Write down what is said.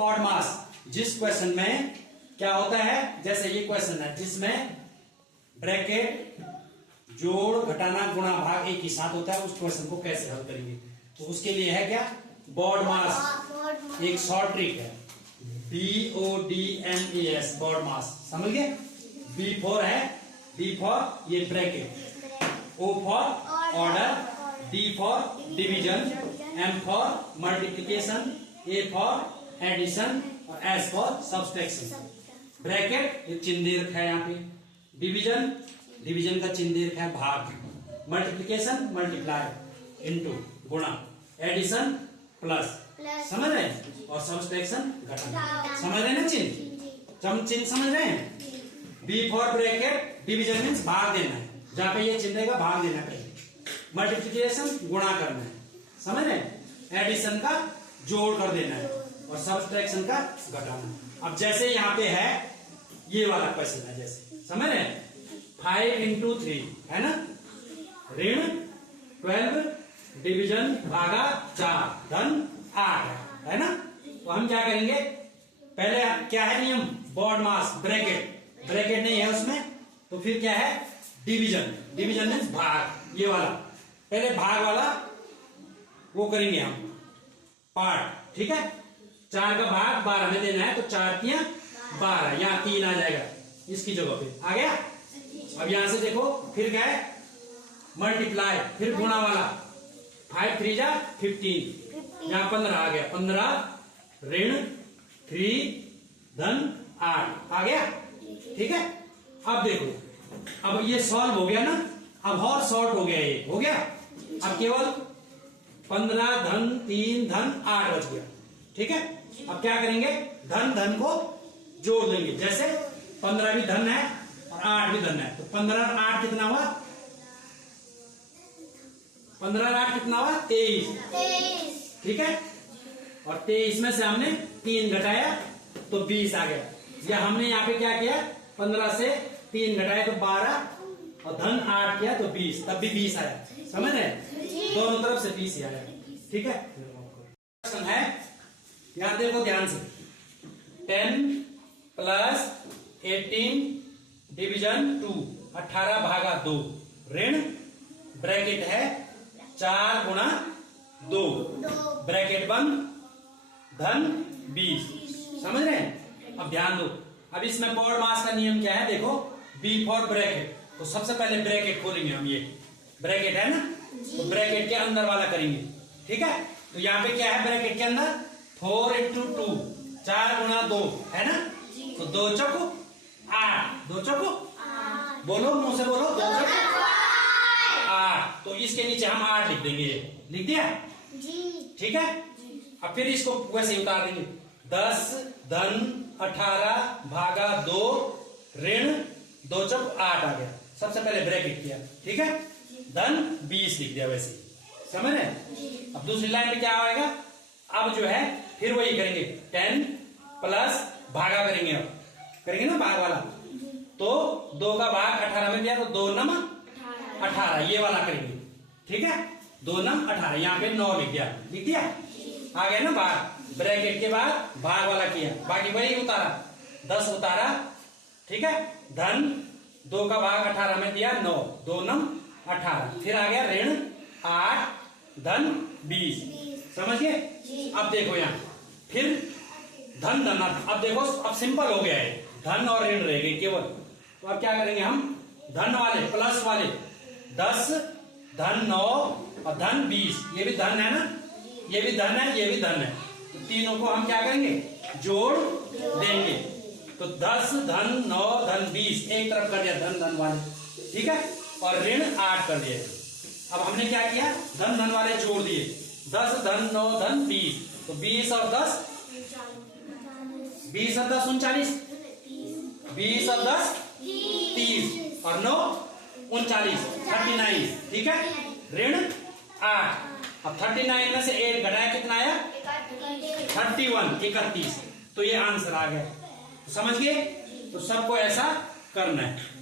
Odd मास, जिस question में क्या होता है, जैसे ये क्वेश्चन है जिसमें ब्रैकेट जोड़ घटाना गुणा भाग एक ही साथ होता है, उस क्वेश्चन को कैसे हल करेंगे, तो उसके लिए है क्या, बॉड मास। एक शॉर्ट ट्रिक है, BODMAS, बॉड मास, समझ गए। B फॉर है, D फॉर ये bracket, O for order, D for division, M for multiplication, A for addition और S फॉर सब्सट्रैक्शन। ब्रैकेट ये चिन्ह दे रखा है यहाँ पे, डिवीजन, डिवीजन का चिन्ह दे रखा है भाग, मल्टीप्लिकेशन मल्टीप्लाई इनटू गुणा, एडिशन प्लस, समझ रहे हैं, और सब्सट्रैक्शन घटाना, समझ रहे हैं ना चिन्ह, चिन्ह समझ रहे हैं। B for bracket, division means भाग देना है, जहां पे ये चिन्ह देगा भाग देना पहले, मल्टीप्लिकेशन गुणा करना है, समझ रहे हैं, एडिशन का जोड़ कर देना है और सब्सट्रैक्शन का घटाना। अब जैसे यहाँ पे है ये वाला क्वेश्चन है, जैसे समझ रहे हैं 5 into 3 है ना, ऋण 12 डिवीजन भागा 4 धन 8 है ना। तो हम क्या करेंगे, पहले क्या है नियम, बॉड मास, ब्रैकेट, ब्रैकेट नहीं है उसमें, तो फिर क्या है डिवीजन, डिवीजन मीन्स भाग, ये वाला पहले भाग वाला वो करेंगे हम पार्ट, ठीक है। 4 का भाग 12 में देना है, तो 4 तियां 12, यहाँ 3 आ जाएगा इसकी जगह पे, आ गया। अब यहां से देखो फिर क्या है, मल्टीप्लाई, फिर गुणा वाला, 5 3 जा 15, यहाँ 15 आ गया, 15 ऋण 3 धन 8 आ गया, ठीक है। अब देखो, अब ये सॉल्व हो गया ना, अब और शॉर्ट हो गया, ये हो गया। अब केवल 15 धन 3 धन 8 बच गया, ठीक है। अब क्या करेंगे, धन धन को जोड़ देंगे, जैसे 15 भी धन है और 8 भी धन है, तो 15 और 8 कितना हुआ, 15 और 8 कितना हुआ 23, ठीक है। और 23 में से हमने 3 घटाया तो 20 आ गया, या हमने यहाँ पे क्या किया, 15 से 3 घटाया तो 12 और धन 8 किया तो 20, तब भी 20 आया, समझ रहे, दोनों तरफ से 20 ही आया, ठीक है। क्वेश्चन है, यहां देखो ध्यान से, 10 प्लस 18 डिवीजन 2 18 भागा 2 ऋण ब्रैकेट है 4 गुणा 2 ब्रैकेट बंद धन 20, समझ रहे हैं। अब ध्यान दो, अब इसमें बॉड मास का नियम क्या है, देखो B फॉर ब्रैकेट, तो सबसे पहले ब्रैकेट खोलेंगे हम, ये ब्रैकेट है ना, तो ब्रैकेट के अंदर वाला करेंगे, ठीक है। तो यहाँ पे क्या है ब्रैकेट के अंदर, 4 into 2 4 गुणा 2 है ना, तो 2 चौको 8, 2 चौको बोलो, मुंह से बोलो, 2 चौको 8, तो इसके नीचे हम 8 लिख देंगे, लिख दिया जी, ठीक है। अब फिर इसको वैसे ही उतार देंगे, 10 धन 18 भागा 2 ऋण 2 चौक 8 आ गया, सबसे पहले ब्रैकेट किया, ठीक है, धन 20 लिख दिया वैसे, समझ रहे। अब दूसरी लाइन में क्या आएगा, अब जो है फिर वही करेंगे, 10 प्लस भागा करेंगे, अब करेंगे ना भाग वाला, तो 2 का भाग 18 में दिया तो 2 नम 18, ये वाला करेंगे, ठीक है, 2 नम 18, यहाँ पे 9 लिख दिया, लिख दिया, आ गया ना भाग, ब्रैकेट के बाद भाग वाला किया, बाकी वही उतारा, 10 उतारा, ठीक है, धन 2 का भाग 18 में दिया 9, 2 नम 18, फिर आ गया ऋण 8 धन 20, समझ गए। अब देखो यहाँ फिर धन धन, अब देखो अब सिंपल हो गया है, धन और ऋण रह गए केवल, तो अब क्या करेंगे हम, धन वाले प्लस वाले 10 धन 9 और धन 20, ये भी धन है ना, ये भी धन है, ये भी धन है, तो तीनों को हम क्या करेंगे, जोड़ देंगे, तो 10 धन 9 धन 20 एक तरफ कर दिया धन धन वाले, ठीक है, और ऋण 8 कर दिया। अब हमने क्या किया, धन धन वाले जोड़ दिए, 10 धन 9 धन 20, तो 20 और 10 39, 20 और 10 30 और 9 39, 39, ठीक है, ऋण 8। अब 39 में से 8 घटाया कितना आया, 31, तो ये आंसर आ गया, तो समझ गए। तो सबको ऐसा करना है।